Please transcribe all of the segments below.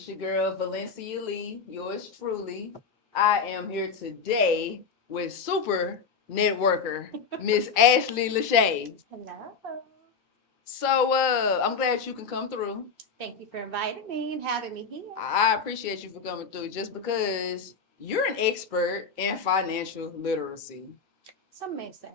It's your girl Valencia Lee, yours truly. I am here today with super networker, Miss Ashley Lashae. Hello. So I'm glad you can come through. Thank you for inviting me and having me here. I appreciate you for coming through just because you're an expert in financial literacy. Some may say.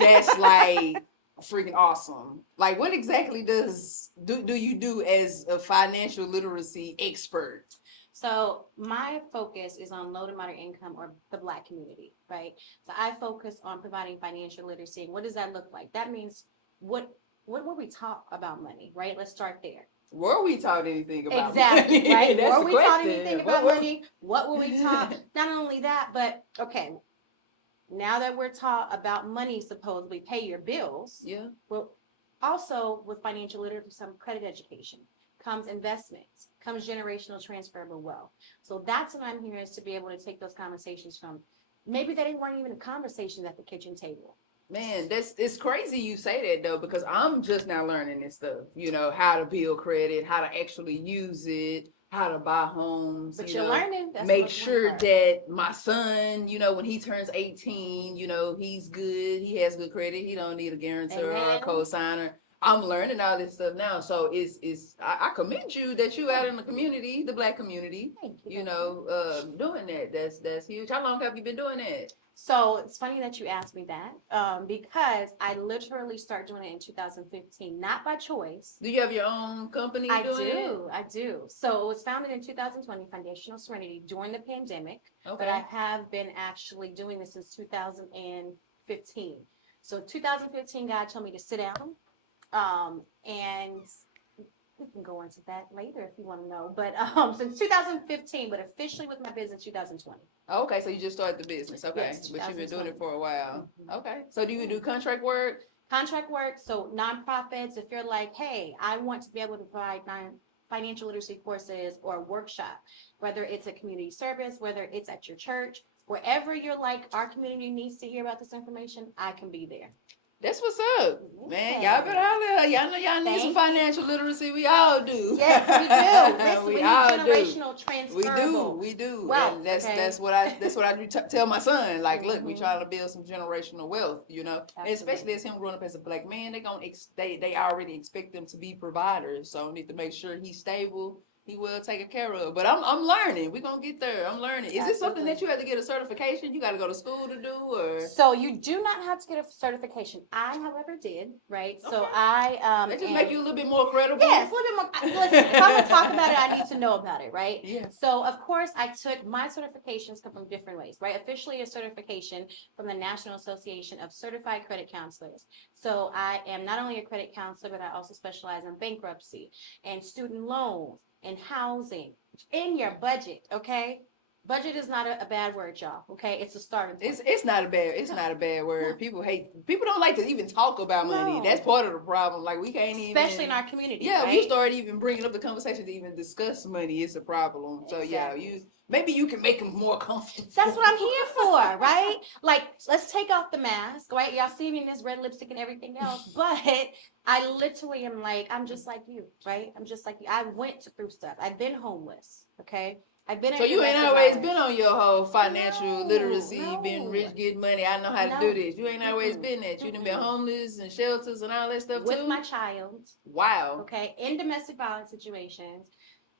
That's like freaking awesome. Like what exactly do you do as a financial literacy expert? So my focus is on low to moderate income or the Black community, right? So I focus on providing financial literacy. What does that look like? That means what were we taught about money, right? Let's start there. Were we taught anything about Exactly, money? right? That's Were the we taught question. anything about money? What were we taught? Not only that, but okay, now that we're taught about money, supposedly pay your bills. Yeah. Well, also with financial literacy, some credit education comes investments, comes generational transferable wealth. So that's what I'm here is to be able to take those conversations from maybe they weren't even conversations at the kitchen table. Man, it's crazy you say that though, because I'm just now learning this stuff. You know, how to build credit, how to actually use it, how to buy homes. But you you're know, learning. That's make the sure that my son, when he turns 18, he's good. He has good credit. He don't need a guarantor or a Amen. co-signer. I'm learning all this stuff now, so I commend you that you out in the community, the Black community. Thank you. Doing that. That's huge. How long have you been doing that? So it's funny that you asked me that because I literally started doing it in 2015, not by choice. Do you have your own company doing it? I do. So it was founded in 2020, Foundational Serenity, during the pandemic. Okay. But I have been actually doing this since 2015. So 2015, God told me to sit down, and we can go into that later if you want to know. But since 2015, but officially with my business 2020. Okay, so you just started the business, okay, Yes, but you've been doing it 2020. for a while. Mhm. Okay, so do you do contract work? Contract work, so nonprofits, if you're like, hey, I want to be able to provide financial literacy courses or a workshop, whether it's a community service, whether it's at your church, wherever you're like, our community needs to hear about this information, I can be there. That's what's up, man. Y'all better Yeah. holler. Y'all know y'all need some Thank you. financial literacy. We all do. Yes, we do. This We we need all do. generational We do, transferable we do, wealth. and that's Okay. that's what I do tell my son. Like, look, we Mhm. trying to build some generational wealth, especially Absolutely. as him growing up as a Black man. They already expect them to be providers, so I need to make sure he's stable. He well taken care of. But I'm learning. We're gonna get there. I'm learning. Is this something Absolutely. that you have to get a certification? You got to go to school to do, or So you do not have to get a certification. I, however, did, right? So Okay. I That just make you a little bit more credible. Yes, a little bit more. Listen, if I'm gonna talk about it, I need to know about it, right? Yeah. So of course, I took my certifications come from different ways, right? Officially, a certification from the National Association of Certified Credit Counselors. So I am not only a credit counselor, but I also specialize in bankruptcy and student loans and housing in your budget. Okay, budget is not a bad word, y'all. Okay, it's a starting point. It's not a bad word. No. People don't like to even talk about money. No. That's part of the problem. Like we can't Especially even in our community. Yeah, right? you start even bringing up the conversation to even discuss money. It's a problem. So yeah, Exactly. maybe you can make them more comfortable. That's what I'm here for, right? Like, let's take off the mask, right? Y'all see me in this red lipstick and everything else, but I literally am like, I'm just like you, right? I'm just like you. I went through stuff. I've been homeless, okay? I've been So in you ain't domestic always violence. been on your whole financial No, literacy, being no, rich, getting money. I know how to do no. this. You ain't always Mm-mm, been that. You done been mm-mm. homeless and shelters and all that stuff With too. my child, Wow. okay, in domestic violence situations.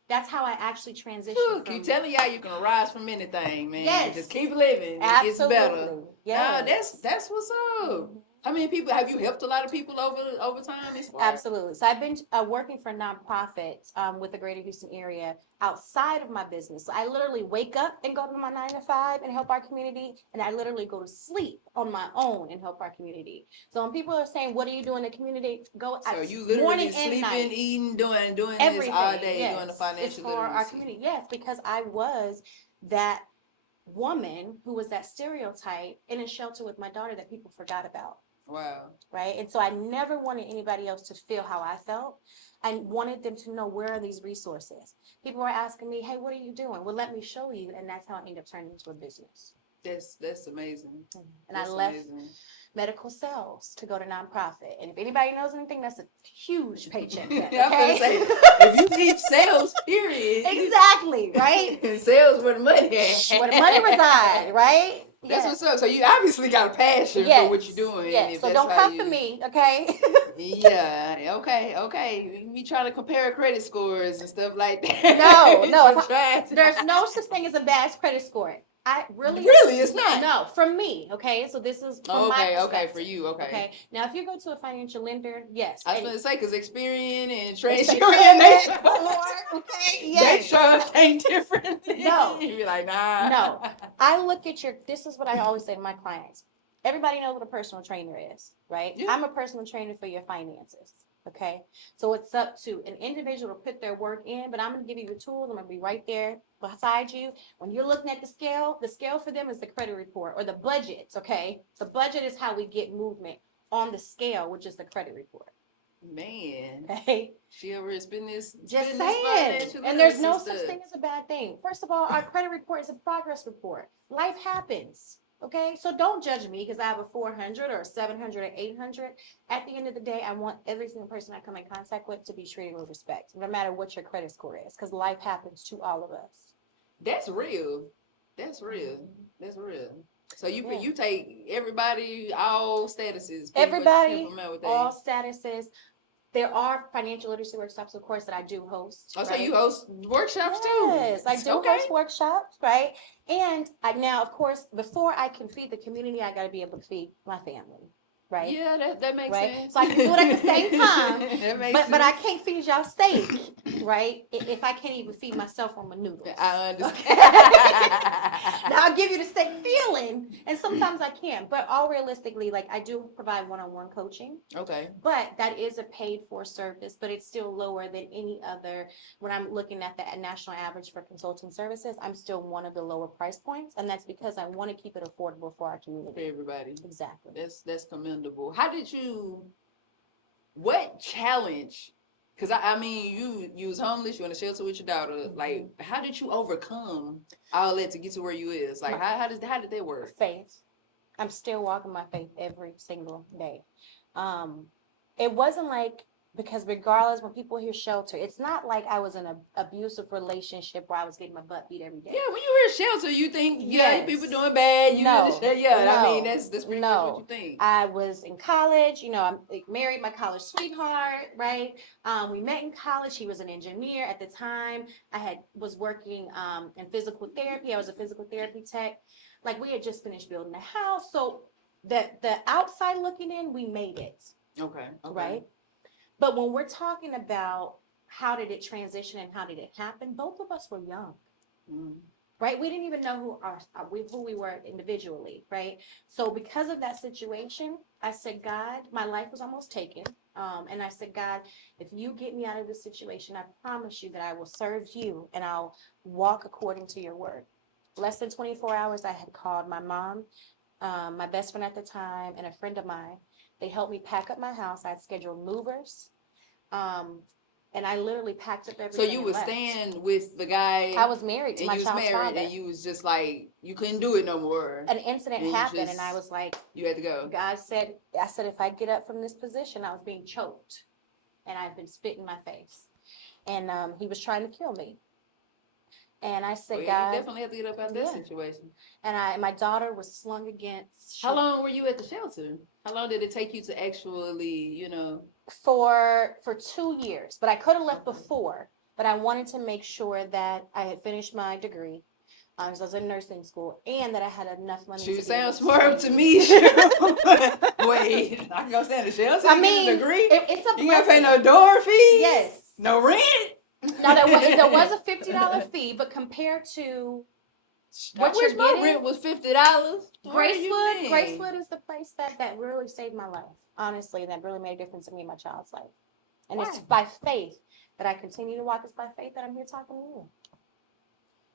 That's how I actually transitioned Whew, from. keep telling y'all you can rise from anything, man. Yes. Just keep living. It gets better. Absolutely. Nah, Yes. that's what's up. Mhm. How many people have you helped? A lot of people over time. As far Absolutely. So I've been working for nonprofits with the Greater Houston area outside of my business. So I literally wake up and go to my 9 to 5 and help our community, and I literally go to sleep on my own and help our community. So when people are saying, "What are you doing in the community?" Go So at you literally morning and sleeping, night, eating, doing this everything. all day, Yes, doing the it's financial for our literacy. community. Yes, because I was that woman who was that stereotype in a shelter with my daughter that people forgot about. Wow. Right? And so I never wanted anybody else to feel how I felt. I wanted them to know where are these resources. People were asking me, hey, what are you doing? Well, let me show you. And that's how I ended up turning into a business. That's amazing. And I That's left amazing. medical sales to go to nonprofit. And if anybody knows anything, that's a huge paycheck. Then, I'm gonna okay? say, if you leave sales, period. Exactly, right? Sales where the money at. Where the money reside, right? That's Yes. what's up. So you obviously got a passion for what you're doing. Yes. If So that's don't how come you... for me, okay? Yeah. Okay. We trying to compare credit scores and stuff like that. No. Trying to... There's no such thing as a bad credit score. I really, it's not. No, from me. Okay, so this is from my perspective. Okay, for you. Okay. Now, if you go to a financial lender, yes. I was going to say, because Experian and They say TransUnion, more, okay? they Yes. sure think differently. No. You be like, nah. No. I look at this is what I always say to my clients. Everybody knows what a personal trainer is, right? Yeah. I'm a personal trainer for your finances, okay? So it's up to an individual to put their work in, but I'm going to give you the tools. I'm going to be right there beside you. When you're looking at the scale for them is the credit report or the budget, okay? The budget is how we get movement on the scale, which is the credit report. Man, okay? she over here spending this. Just saying. And there's no such thing as a bad thing. First of all, our credit report is a progress report. Life happens. Okay, so don't judge me because I have a 400 or a 700 or 800. At the end of the day, I want every single person I come in contact with to be treated with respect, no matter what your credit score is, because life happens to all of us. That's real. That's real. So you take everybody, all statuses. Everybody, all statuses. There are financial literacy workshops, of course, that I do host. Oh, right? So you host workshops too? Yes, I do host workshops, right? And now, of course, before I can feed the community, I got to be able to feed my family, right? Yeah, that makes sense. So I can do it at the same time, that makes sense. But I can't feed y'all steak, right? If I can't even feed myself on my noodles. I understand. Now I'll give you the steak feeling, and sometimes I can't. But all realistically, like I do provide one-on-one coaching. Okay. But that is a paid-for service, but it's still lower than any other. When I'm looking at the national average for consulting services, I'm still one of the lower price points, and that's because I want to keep it affordable for our community. For everybody. Exactly. That's commendable. What challenge? Because I mean, you was homeless, you in a shelter with your daughter. Mm-hmm. Like, how did you overcome all that to get to where you is? Like, how did that work? Faith. I'm still walking my faith every single day. It wasn't like, because regardless, when people hear shelter, it's not like I was in an abusive relationship where I was getting my butt beat every day. Yeah, when you hear shelter, you think, people doing bad. I mean, that's pretty much what you think. I was in college, I'm married my college sweetheart, right? We met in college. He was an engineer at the time. I was working in physical therapy. I was a physical therapy tech. Like, we had just finished building a house. So the outside looking in, we made it. Okay. Right? But when we're talking about how did it transition and how did it happen, both of us were young, right? We didn't even know who we were individually, right? So because of that situation, I said, God, my life was almost taken. And I said, God, if you get me out of this situation, I promise you that I will serve you and I'll walk according to your word. Less than 24 hours, I had called my mom, my best friend at the time, and a friend of mine. They helped me pack up my house. I had scheduled movers. And I literally packed up everything. So you were staying with the guy. I was married to my child's father. And you was just like, you couldn't do it no more. An incident happened and I was like, you had to go. I said, if I get up from this position, I was being choked. And I've been spit in my face. And he was trying to kill me. And I said, God, you definitely have to get up out of that situation. And my daughter was slung against. How long were you at the shelter? How long did it take you to actually, For 2 years, but I could have left before. But I wanted to make sure that I had finished my degree. So I was in nursing school, and that I had enough money. She sounds smart to me. Wait, I can go stand the shelter. I mean, degree. It's a. You gotta pay no door fee. Yes. No rent. No, there was a $50 fee, but compared to what you're getting, my rent was $50. Gracewood is the place that really saved my life. Honestly, that really made a difference in me and my child's life. And it's by faith that I continue to walk. It's by faith that I'm here talking to you.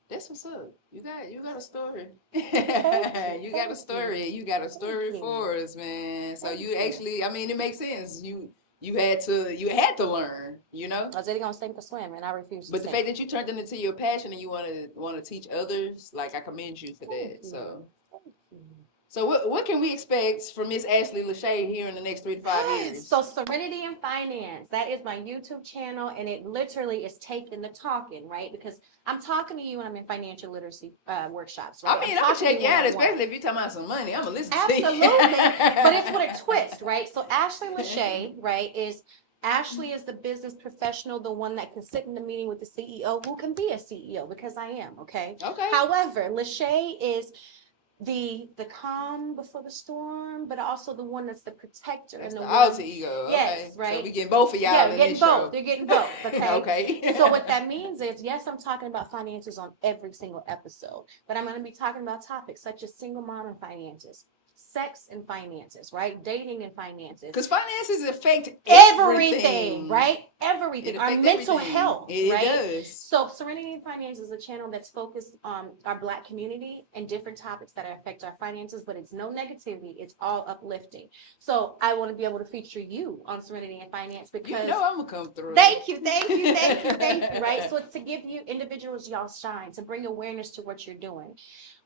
That's what's up. You got a story. You got a story. You got a story for us, man. So you actually, I mean, it makes sense. You had to learn, I was either gonna sink or swim, and I refused. But the fact that you turned it into your passion and you want to teach others, like, I commend you for that. So what can we expect from Miss Ashley Lashae here in the next 3 to 5 years? So Serenity in Finance, that is my YouTube channel, and it literally is taking the talking, right? Because I'm talking to you when I'm in financial literacy workshops, right? I mean, I'm gonna check you out, one-on-one. especially if you're talking about some money. I'm gonna listen Absolutely. to you. But it's with a twist, right? So Ashley Lashae, right, is Ashley is the business professional, the one that can sit in the meeting with the CEO, who can be a CEO because I am, okay? Okay. However, Lashae is the calm before the storm, but also the one that's the protector That's and the the alter one. ego. Yes, Okay. right. So we getting both of y'all Yeah, in we're getting this both. show. They're getting both. Okay. Okay. So what that means is, yes, I'm talking about finances on every single episode, but I'm going to be talking about topics such as single mom and finances, sex and finances, right? Dating and finances. Because finances affect Everything, right? Everything. It Our affect mental everything. health, It right? does. So Serenity and Finance is a channel that's focused on our Black community and different topics that affect our finances, but it's no negativity. It's all uplifting. So I want to be able to feature you on Serenity and Finance because You know I'm gonna come through. Thank you, right? So it's to give you individuals y'all shine, to bring awareness to what you're doing.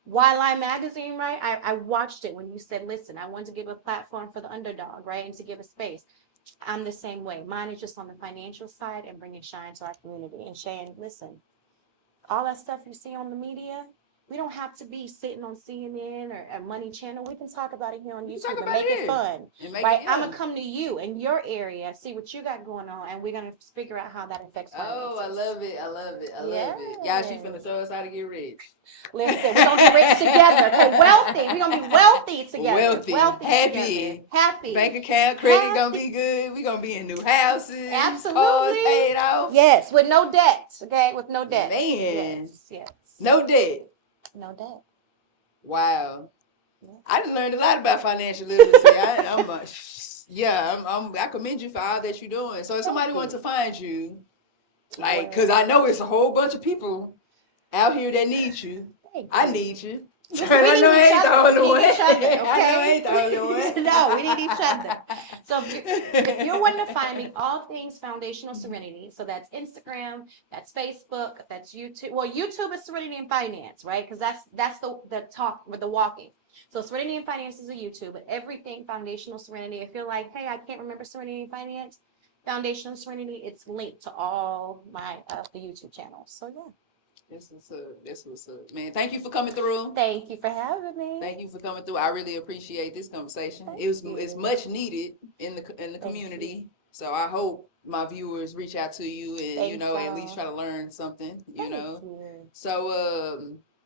While I Magazine, right? I watched it when you said, listen, I want to give a platform for the underdog, right? And to give a space. I'm the same way. Mine is just on the financial side and bringing shine to our community. And Shane, listen, all that stuff you see on the media, we don't have to be sitting on CNN or a Money Channel. We can talk about it here on YouTube and make it fun, right? I'm gonna come to you in your area, see what you got going on, and we're gonna figure out how that affects finances. Oh, I love it. I love it. I love it. Y'all, she finna show us how to get rich. Listen, we're gonna get rich together. Okay, wealthy. We're gonna be wealthy together. Wealthy, happy, bank account, credit gonna be good. We're gonna be in new houses. Absolutely. Cars paid off. Yes, with no debt. Okay, with no debt. Man. Yes. No debt. No debt. Wow. Yeah. I done learned a lot about financial literacy. I commend you for all that you're doing. So if somebody wants to find you, like, cause I know it's a whole bunch of people out here that need you. I need you. We need each other. Okay? No, we need each other. So if you're wanting to find me, all things Foundational Serenity. So that's Instagram, that's Facebook, that's YouTube. Well, YouTube is Serenity and Finance, right? Because that's the talk with the walking. So Serenity and Finance is a YouTube, but everything Foundational Serenity. I feel like, hey, I can't remember Serenity and Finance. Foundational Serenity, it's linked to all my the YouTube channels. So yeah. This was up. Man, thank you for coming through. Thank you for having me. Thank you for coming through. I really appreciate this conversation. It's much needed in the community. So I hope my viewers reach out to you and at least try to learn something. So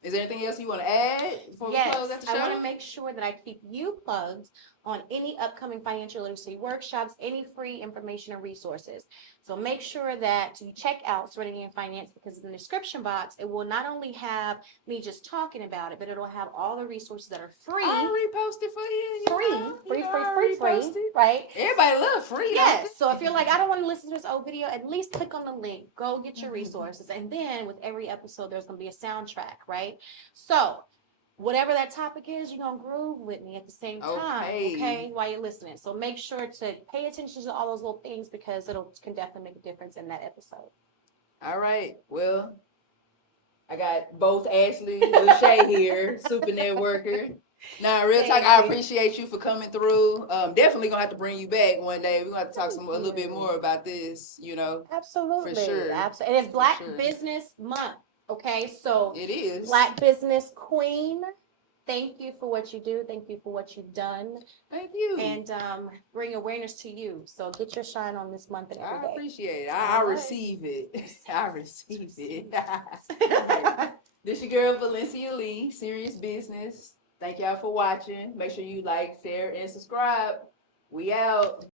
is there anything else you want to add before we close out the show? I want to make sure that I keep you plugged on any upcoming financial literacy workshops, any free information and resources. So make sure that you check out Serenity and Finance, because in the description box, it will not only have me just talking about it, but it'll have all the resources that are free. I'll repost it for you. Free, right? Everybody love free. Yes. So if you're like, I don't want to listen to this old video, at least click on the link. Go get your resources. And then with every episode, there's going to be a soundtrack, right? So whatever that topic is, you're going to groove with me at the same time, okay, while you're listening. So make sure to pay attention to all those little things, because can definitely make a difference in that episode. All right. Well, I got both Ashley Lashae here, super networker. Now, real talk, I appreciate you for coming through. Definitely going to have to bring you back one day. We're going to have to talk a little bit more about this, Absolutely. For sure. Absolutely. And it's Black Business Month. Okay, so it is Black Business Queen. Thank you for what you do. Thank you for what you've done. Thank you. And bring awareness to you. So get your shine on this month and every day. I appreciate it. I receive it. I receive it. This your girl Valencia Lee, Serious Business. Thank y'all for watching. Make sure you like, share, and subscribe. We out.